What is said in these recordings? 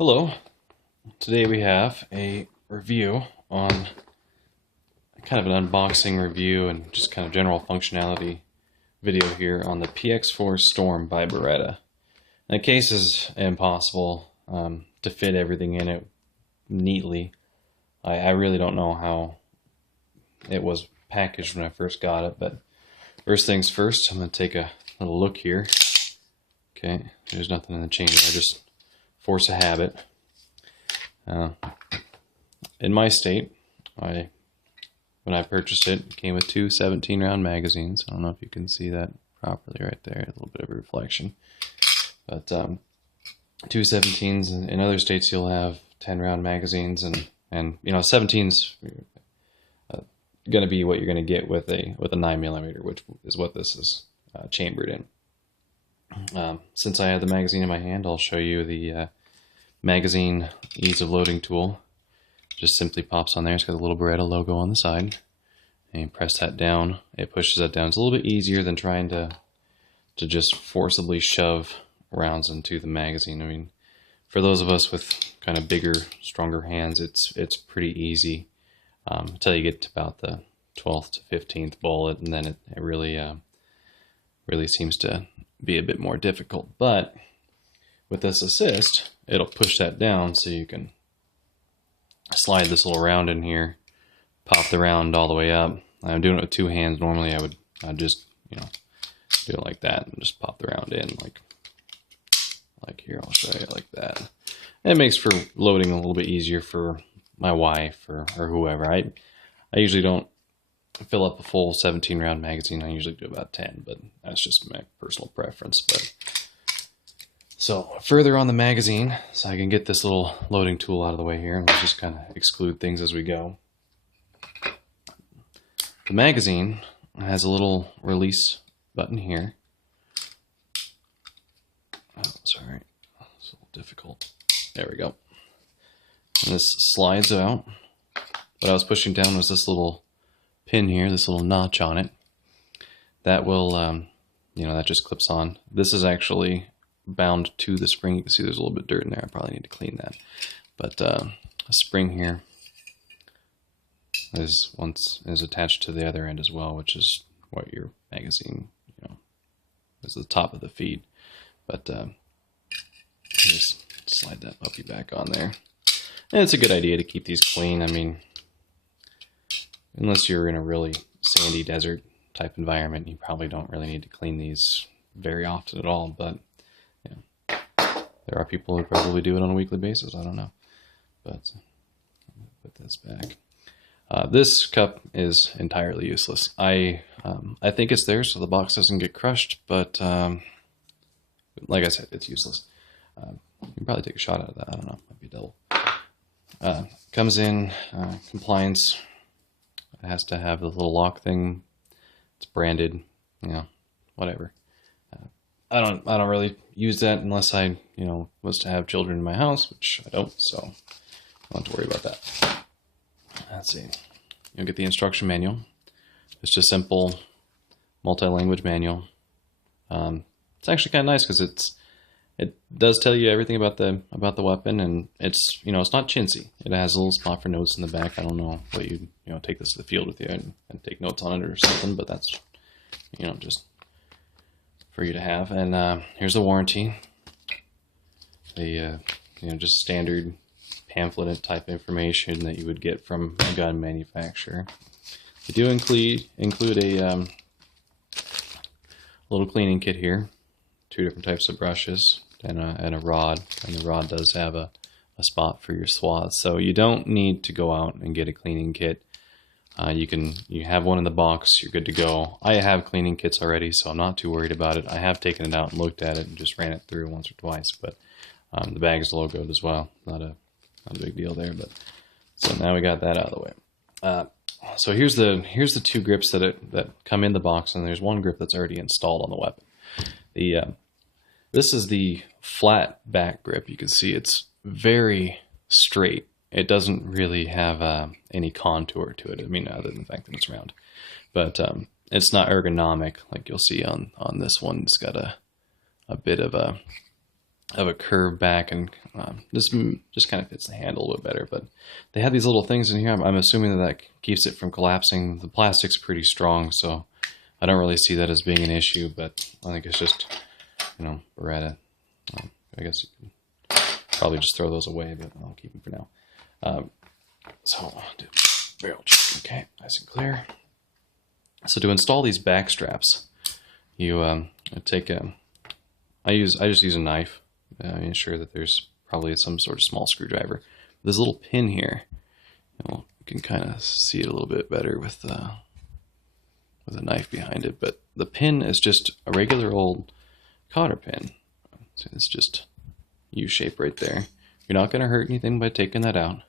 Hello, today we have a review on kind of an unboxing review and just kind of general functionality video here on the Px4 Storm by Beretta. And the case is impossible to fit everything in it neatly. I really don't know how it was packaged when I first got it, but first things first, I'm going to take a little look here. Okay, there's nothing in the chain there, just force a habit. In my state, when I purchased it, it came with two 17-round magazines. I don't know if you can see that properly right there, a little bit of a reflection. But two 17s, in other states you'll have 10-round magazines, and you know, 17's going to be what you're going to get with a 9mm, which is what this is chambered in. Since I have the magazine in my hand, I'll show you the magazine ease of loading tool. Just simply pops on there. It's got a little Beretta logo on the side, and you press that down, it pushes that down. It's a little bit easier than trying to just forcibly shove rounds into the magazine. I mean, for those of us with kind of bigger, stronger hands, it's pretty easy until you get to about the 12th to 15th bullet, and then it really seems to be a bit more difficult. But with this assist, it'll push that down so you can slide this little round in here, pop the round all the way up. I'm doing it with two hands. Normally I'd just, you know, do it like that and just pop the round in like here. I'll show you like that. And it makes for loading a little bit easier for my wife or whoever. I usually don't fill up a full 17-round magazine. I usually do about 10, but that's just my personal preference. But so further on the magazine, so I can get this little loading tool out of the way here, and let's just kind of exclude things as we go. The magazine has a little release button here. Oh, sorry, it's a little difficult. There we go. And this slides out. What I was pushing down was this little pin here, this little notch on it. That will, you know, that just clips on. This is actually bound to the spring. You can see there's a little bit of dirt in there. I probably need to clean that. But a spring here is attached to the other end as well, which is what your magazine, you know, is the top of the feed. But just slide that puppy back on there. And it's a good idea to keep these clean. I mean, unless you're in a really sandy desert type environment, you probably don't really need to clean these very often at all. But you know, there are people who probably do it on a weekly basis. I don't know. But put this back. This cup is entirely useless. I think it's there so the box doesn't get crushed, but like I said, it's useless. You can probably take a shot out of that. I don't know. Might be double. Comes in compliance. It has to have the little lock thing. It's branded, you know, whatever. I don't really use that unless I, you know, was to have children in my house, which I don't, so I don't have to worry about that. Let's see. You'll get the instruction manual. It's just a simple multi-language manual. It's actually kind of nice because it does tell you everything about the weapon, and it's, you know, it's not chintzy. It has a little spot for notes in the back. I don't know what you know, take this to the field with you and take notes on it or something, but that's, you know, just for you to have. And here's the warranty. The you know, just standard pamphlet type information that you would get from a gun manufacturer. They do include a little cleaning kit here, two different types of brushes, and a rod. And the rod does have a spot for your swaths, so you don't need to go out and get a cleaning kit. You have one in the box, you're good to go. I have cleaning kits already, so I'm not too worried about it. I have taken it out and looked at it and just ran it through once or twice, but the bag's logoed as well. Not a big deal there. But so now we got that out of the way. So here's the two grips that come in the box, and there's one grip that's already installed on the weapon. This is the flat back grip. You can see it's very straight. It doesn't really have any contour to it. I mean, other than the fact that it's round. But it's not ergonomic like you'll see on this one. It's got a bit of a of a curved back, and this just kind of fits the handle a little bit better. But they have these little things in here. I'm assuming that keeps it from collapsing. The plastic's pretty strong, so I don't really see that as being an issue. But I think it's just, you know, Beretta. I guess you can probably just throw those away, but I'll keep them for now. So I'll do barrel check. Okay, nice and clear. So to install these back straps, you take a. I just use a knife. Ensure that there's probably some sort of small screwdriver. This little pin here, you can kind of see it a little bit better with a knife behind it. But the pin is just a regular old cotter pin. So it's just U-shape right there. You're not going to hurt anything by taking that out.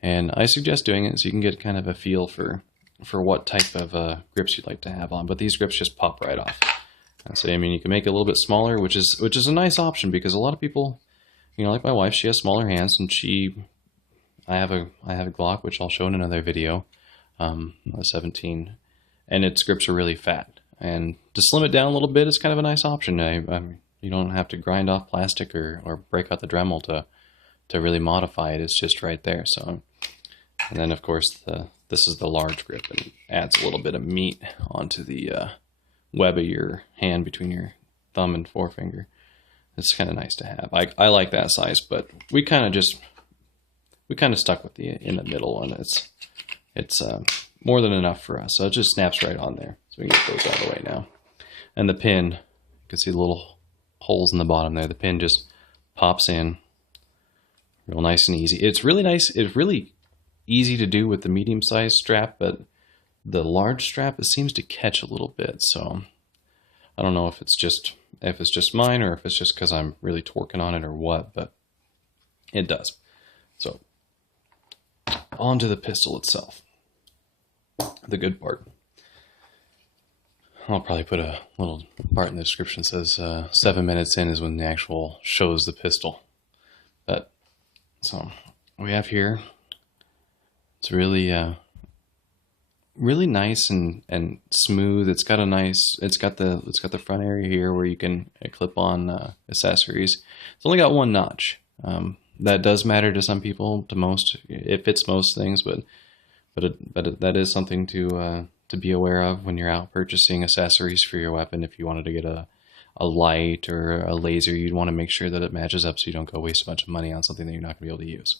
And I suggest doing it so you can get kind of a feel for what type of grips you'd like to have on. But these grips just pop right off. And so, I mean, you can make it a little bit smaller, which is a nice option, because a lot of people, you know, like my wife, she has smaller hands, and I have a Glock, which I'll show in another video, a 17, and its grips are really fat. And to slim it down a little bit is kind of a nice option. You don't have to grind off plastic or break out the Dremel to really modify it. It's just right there. So, and then of course this is the large grip, and adds a little bit of meat onto the web of your hand between your thumb and forefinger. It's kind of nice to have. I like that size, but we kind of stuck with the in the middle one. It's more than enough for us. So it just snaps right on there. So we can get those out of the way now. And the pin, you can see the little holes in the bottom there. The pin just pops in real nice and easy. It's really nice. It's really easy to do with the medium-sized strap, but the large strap, it seems to catch a little bit. So I don't know if it's just mine, or if it's just because I'm really torquing on it or what, but it does. So onto the pistol itself, the good part. I'll probably put a little part in the description that says 7 minutes in is when the actual shows the pistol. But so we have here, it's really really nice and smooth. It's got the front area here where you can clip on accessories. It's only got one notch. That does matter to some people. To most, it fits most things, but that is something to be aware of when you're out purchasing accessories for your weapon. If you wanted to get a light or a laser, you'd want to make sure that it matches up so you don't go waste a bunch of money on something that you're not going to be able to use.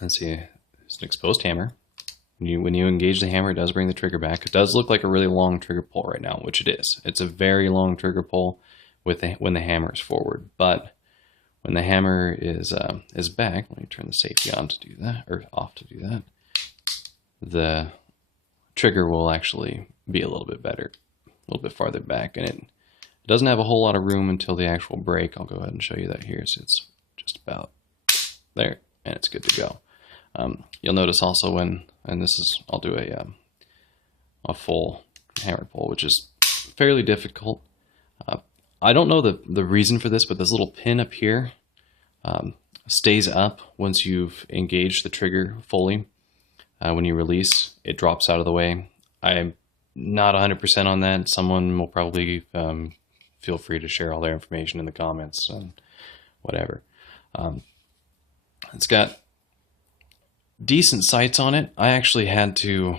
Let's see, it's an exposed hammer. When you engage the hammer, it does bring the trigger back. It does look like a really long trigger pull right now, which it is. It's a very long trigger pull when the hammer is forward. But when the hammer is back, let me turn the safety on to do that, or off to do that. The trigger will actually be a little bit better, a little bit farther back, and it doesn't have a whole lot of room until the actual break. I'll go ahead and show you that here. So it's just about there, and it's good to go. You'll notice also I'll do a full hammer pull, which is fairly difficult. I don't know the reason for this, but this little pin up here stays up once you've engaged the trigger fully. When you release, it drops out of the way. I'm not 100% on that. Someone will probably feel free to share all their information in the comments and whatever. It's got decent sights on it. I actually had to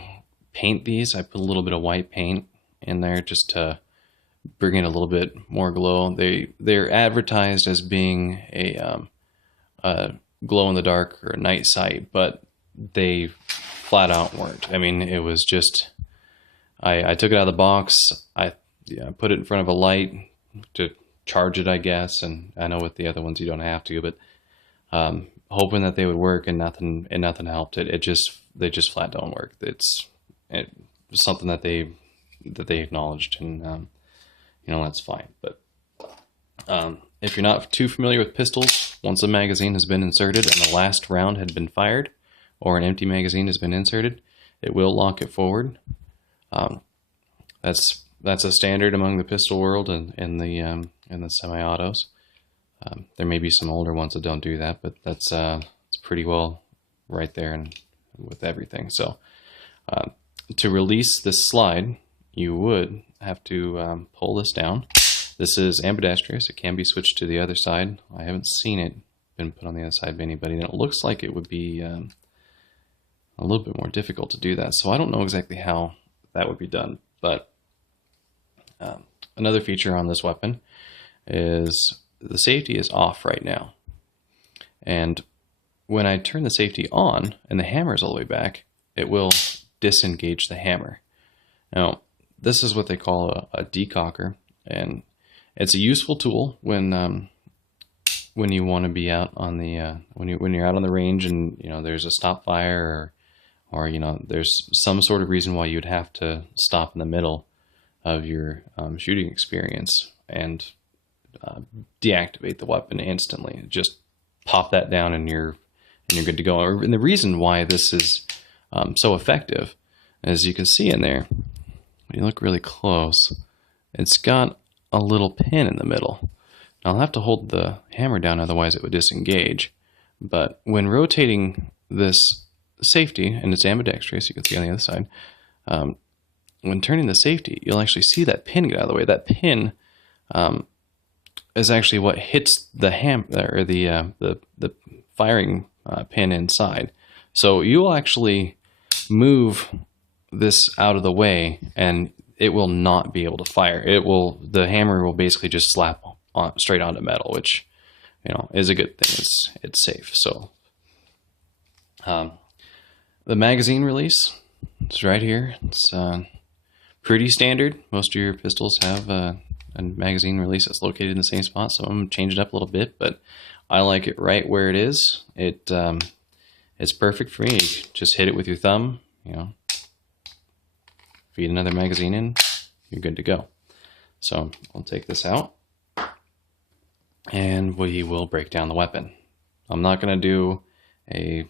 paint these. I put a little bit of white paint in there just to bring it a little bit more glow. They're advertised as being a glow in the dark or a night sight, but they flat out weren't. I mean, it was just I took it out of the box. I put it in front of a light to charge it, I guess, and I know with the other ones you don't have to, but hoping that they would work, and nothing helped. They just flat don't work. It was something that they acknowledged, and that's fine. But if you're not too familiar with pistols, once a magazine has been inserted and the last round had been fired, or an empty magazine has been inserted, it will lock it forward. That's a standard among the pistol world and in the semi-autos. There may be some older ones that don't do that, but it's pretty well right there and with everything. So to release this slide, you would have to pull this down, This is ambidextrous. It can be switched to the other side. I haven't seen it been put on the other side by anybody, and it looks like it would be a little bit more difficult to do that. So I don't know exactly how that would be done. But another feature on this weapon is the safety is off right now. And when I turn the safety on and the hammer is all the way back, it will disengage the hammer. Now, this is what they call a decocker, and it's a useful tool when you want to be out on the when you're out on the range and there's a stop fire or there's some sort of reason why you'd have to stop in the middle of your shooting experience and deactivate the weapon instantly. Just pop that down and you're good to go. And the reason why this is so effective, as you can see in there, when you look really close, it's got a little pin in the middle. Now, I'll have to hold the hammer down, otherwise it would disengage. But when rotating this safety, and it's ambidextrous, you can see on the other side, when turning the safety, you'll actually see that pin get out of the way. That pin is actually what hits the the firing pin inside. So you will actually move this out of the way, and it will not be able to fire. The hammer will basically just slap straight onto metal, which is a good thing. It's safe. So the magazine release, it's right here. It's pretty standard. Most of your pistols have a magazine release that's located in the same spot. Some of them change it up a little bit, but I like it right where it is. It's perfect for me. You just hit it with your thumb, feed another magazine in, you're good to go. So I'll take this out and we will break down the weapon. I'm not going to do a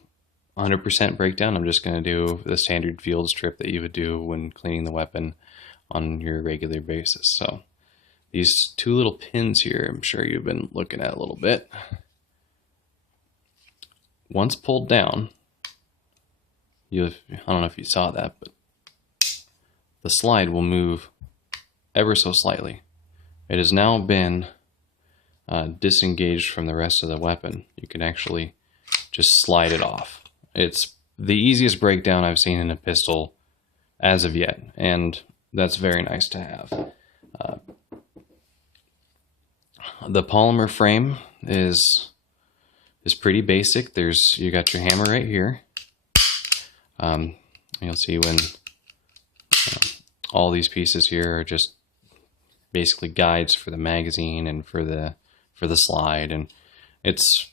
100% breakdown. I'm just going to do the standard field strip that you would do when cleaning the weapon on your regular basis. So these two little pins here, I'm sure you've been looking at a little bit. Once pulled down, I don't know if you saw that, but the slide will move ever so slightly. It has now been disengaged from the rest of the weapon. You can actually just slide it off. It's the easiest breakdown I've seen in a pistol as of yet, and that's very nice to have. The polymer frame is pretty basic. You got your hammer right here. You'll see when all these pieces here are just basically guides for the magazine and for the slide, and it's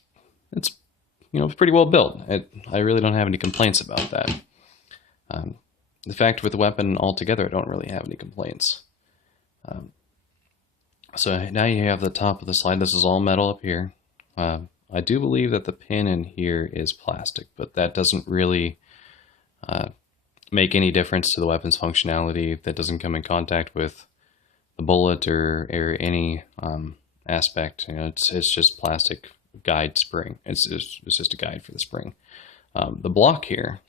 pretty well built. I really don't have any complaints about that. The fact with the weapon altogether, I don't really have any complaints. So now you have the top of the slide. This is all metal up here. I do believe that the pin in here is plastic, but that doesn't really make any difference to the weapon's functionality. That doesn't come in contact with the bullet or any aspect. It's just plastic guide spring. It's just a guide for the spring. The block here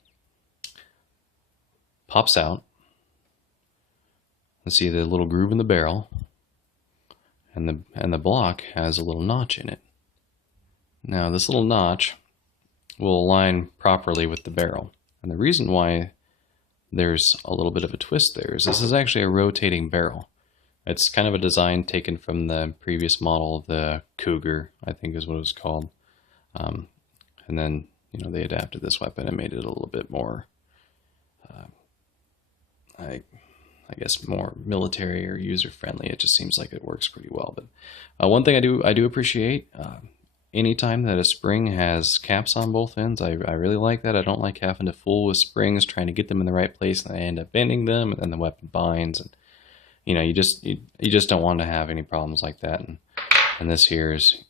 pops out. Let's see the little groove in the barrel, and the block has a little notch in it. Now this little notch will align properly with the barrel, and the reason why there's a little bit of a twist there is this is actually a rotating barrel. It's kind of a design taken from the previous model, the Cougar, I think is what it was called. And then, they adapted this weapon and made it a little bit more, I guess, more military or user-friendly. It just seems like it works pretty well. But one thing I do appreciate, anytime that a spring has caps on both ends, I really like that. I don't like having to fool with springs, trying to get them in the right place, and I end up bending them, and then the weapon binds, and you just don't want to have any problems like that. And this here is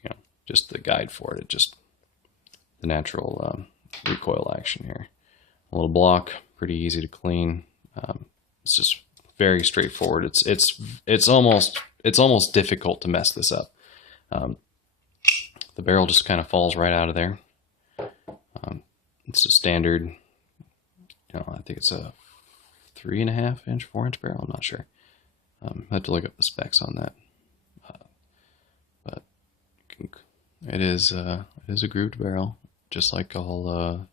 just the guide for it. It's just the natural recoil action here. A little block, pretty easy to clean. It's just very straightforward. It's almost difficult to mess this up. The barrel just kind of falls right out of there. It's a standard, I think it's a 3.5 inch, 4 inch barrel. I'm not sure. I have to look up the specs on that. It is a grooved barrel, just like all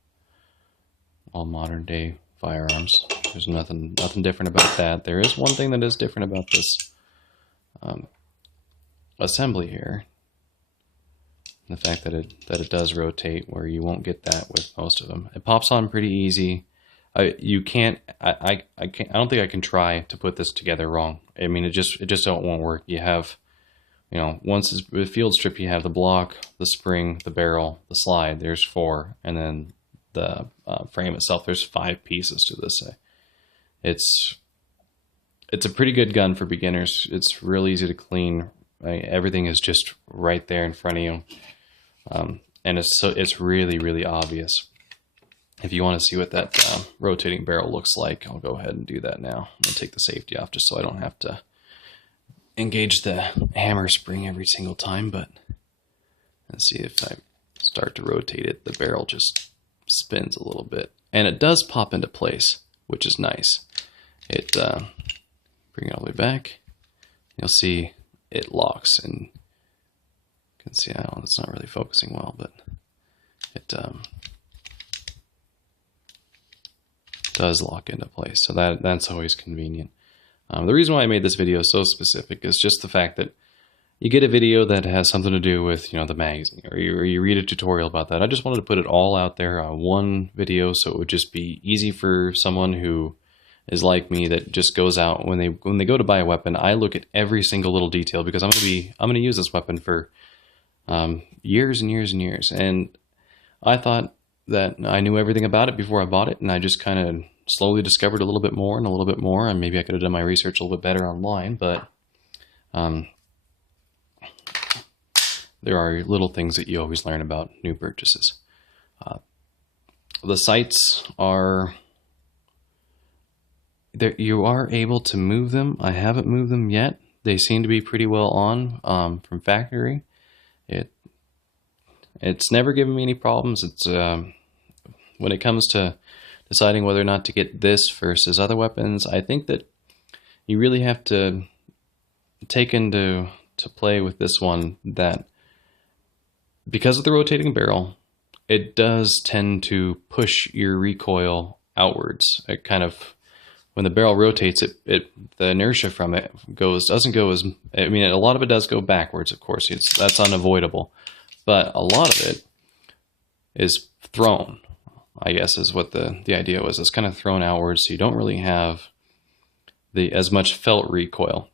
modern day firearms. There's nothing different about that. There is one thing that is different about this assembly here. The fact that it does rotate, where you won't get that with most of them. It pops on pretty easy. I don't think I can try to put this together wrong. I mean, it just won't work. You have, once it's the field strip, you have the block, the spring, the barrel, the slide. There's 4, and then the frame itself. There's 5 pieces to this. It's a pretty good gun for beginners. It's real easy to clean. Everything is just right there in front of you, and it's really obvious. If you want to see what that rotating barrel looks like, I'll go ahead and do that now. I'm going to take the safety off just so I don't have to engage the hammer spring every single time. But let's see, if I start to rotate it, the barrel just spins a little bit. And it does pop into place, which is nice. It bring it all the way back. You'll see it locks, and you can see it's not really focusing well, but it does lock into place, so that's always convenient. The reason why I made this video so specific is just the fact that you get a video that has something to do with the magazine, or you read a tutorial about that. I just wanted to put it all out there on one video, so it would just be easy for someone who is like me, that just goes out when they go to buy a weapon. I look at every single little detail, because I'm gonna use this weapon for years and years and years, and I thought that I knew everything about it before I bought it, and I just kind of slowly discovered a little bit more and a little bit more, and maybe I could have done my research a little bit better online, but there are little things that you always learn about new purchases. The sights are there. You are able to move them. I haven't moved them yet. They seem to be pretty well on from factory. It's never given me any problems. It's when it comes to deciding whether or not to get this versus other weapons, I think that you really have to take into play with this one that because of the rotating barrel, it does tend to push your recoil outwards. It kind of, when the barrel rotates, the inertia from it doesn't go as, I mean, a lot of it does go backwards, of course. That's unavoidable, but a lot of it is thrown, I guess, is what the idea was. It's kind of thrown outwards, so you don't really have as much felt recoil.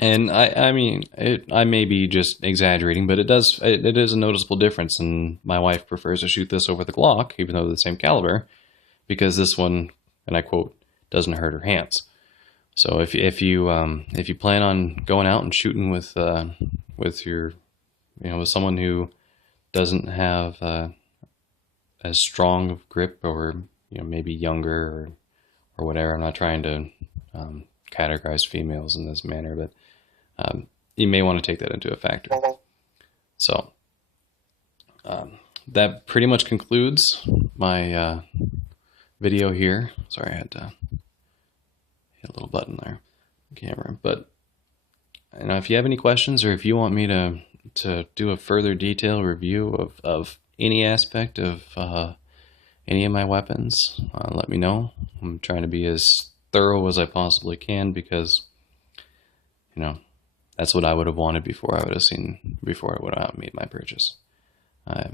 And I mean, I may be just exaggerating, but it is a noticeable difference. And my wife prefers to shoot this over the Glock, even though they're the same caliber, because this one, and I quote, doesn't hurt her hands. So if you plan on going out and shooting with your, with someone who doesn't have as strong of grip, or maybe younger or whatever, I'm not trying to categorize females in this manner, but you may want to take that into a factor. So that pretty much concludes my video here. Sorry, I had to hit a little button there, camera. But if you have any questions, or if you want me to do a further detailed review of any aspect of any of my weapons, let me know. I'm trying to be as thorough as I possibly can, because that's what I would have wanted before I would have made my purchase. I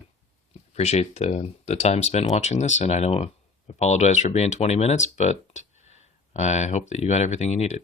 appreciate the time spent watching this, and I apologize for being 20 minutes, but I hope that you got everything you needed.